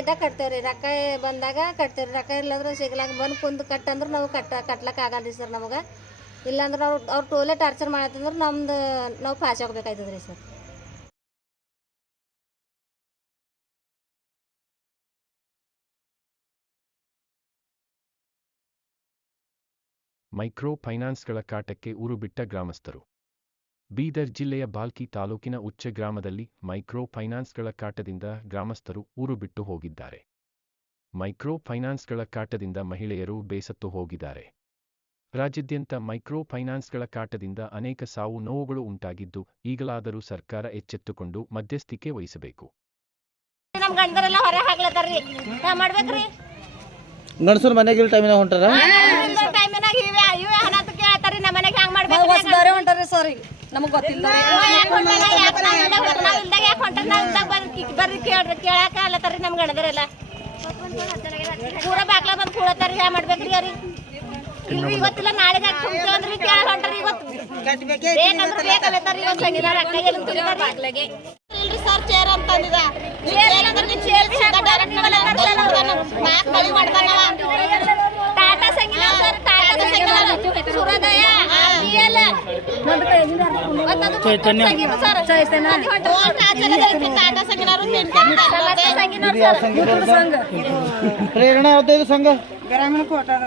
ಇದ್ದಾಗ ಕಟ್ತೇವ್ರಿ, ರೊಕ್ಕ ಬಂದಾಗ ಕಟ್ತೇವ್ರಿ. ರೊಕ್ಕ ಇಲ್ಲಂದ್ರೆ ಸಿಗ್ಲಾಕ ಬಂದು ಕುಂದು ಕಟ್ಟಂದ್ರೆ ನಾವು ಕಟ್ಟ ಕಟ್ಲಕ್ಕೆ ಆಗಲ್ಲ ಸರ್ ನಮಗೆ. ಇಲ್ಲಾಂದ್ರೆ ಅವ್ರು ಅವ್ರು ಟೋಲೆ ಟಾರ್ಚರ್ ಮಾಡತ್ತಂದ್ರೆ ನಮ್ದು ನಾವು ಪಾಸ್ ಆಗ್ಬೇಕಾಯ್ತದ ರೀ ಸರ್. ಮೈಕ್ರೋ ಫೈನಾನ್ಸ್ಗಳ ಕಾಟಕ್ಕೆ ಊರು ಬಿಟ್ಟ ಗ್ರಾಮಸ್ಥರು. ಬೀದರ್ ಜಿಲ್ಲೆಯ ಬಾಲ್ಕಿ ತಾಲೂಕಿನ ಉಚ್ಚೆ ಗ್ರಾಮದಲ್ಲಿ ಮೈಕ್ರೋ ಫೈನಾನ್ಸ್ಗಳ ಕಾಟದಿಂದ ಗ್ರಾಮಸ್ಥರು ಊರು ಬಿಟ್ಟು ಹೋಗಿದ್ದಾರೆ. ಮೈಕ್ರೋ ಫೈನಾನ್ಸ್ಗಳ ಕಾಟದಿಂದ ಮಹಿಳೆಯರು ಬೇಸತ್ತು ಹೋಗಿದ್ದಾರೆ. ರಾಜ್ಯಾದ್ಯಂತ ಮೈಕ್ರೋ ಫೈನಾನ್ಸ್ಗಳ ಕಾಟದಿಂದ ಅನೇಕ ಸಾವು ನೋವುಗಳು ಉಂಟಾಗಿದ್ದು ಈಗಲಾದರೂ ಸರ್ಕಾರ ಎಚ್ಚೆತ್ತುಕೊಂಡು ಮಧ್ಯಸ್ಥಿಕೆ ವಹಿಸಬೇಕು. ಗಂಡಸರು ಹೊಂಟಾರ? ಟೈಮಿನಾಗ ಇವೆ ಇವೆ ಹಣ ನಮ್ಮ ಮನೆಗೆ ಹಂಗೆ ಮಾಡ್ಬೇಕು ಸರಿ ನಮಗ್ ಗೊತ್ತಿಲ್ಲ ಬರ್ರಿ ಕೇಳ್ರಿ ಕೇಳಾಕ ಅಲ್ಲತ್ತಾರ್ರಿ ನಮ್ ಗಣದರೆಲ್ಲ ಪೂರ ಬಾಕ್ಲ ಬಂದ್ ಕೂಡತ್ತಾರ್ರಿ ಹ್ಯಾ ಮಾಡ್ಬೇಕ್ರಿ ಅವ್ರಿ ಇಲ್ರಿ ಇವತ್ತಿಲ್ಲ ನಾಳೆಗೆ ಕುಂತೇವಂದ್ರಿ ಕೇಳ ಹೊಂಟ್ರಿ ಇವತ್ತು ಬೇಕಂದ್ರೆ ಬೇಕಲ್ಲತ್ತಾರ್ರಿ ಇವತ್ತು ಸಂಗಿನ ರೊಕ್ಕ ಎಲ್ಲಿ ತುಂಬಿದಾರ್ರಿ? ಇಲ್ರಿ ಸರ್ ಚೇರ್ ಅಂತ ಅಂದಿದ ಟಾಟಾ ಸಂಗೀತ ಸರ್ ಟಾಟಾ ಸಂಗೀತ ಸೂರ್ಯೋದಯ చైతన్య प्रेरणा होते संघ ग्रामीण कोटा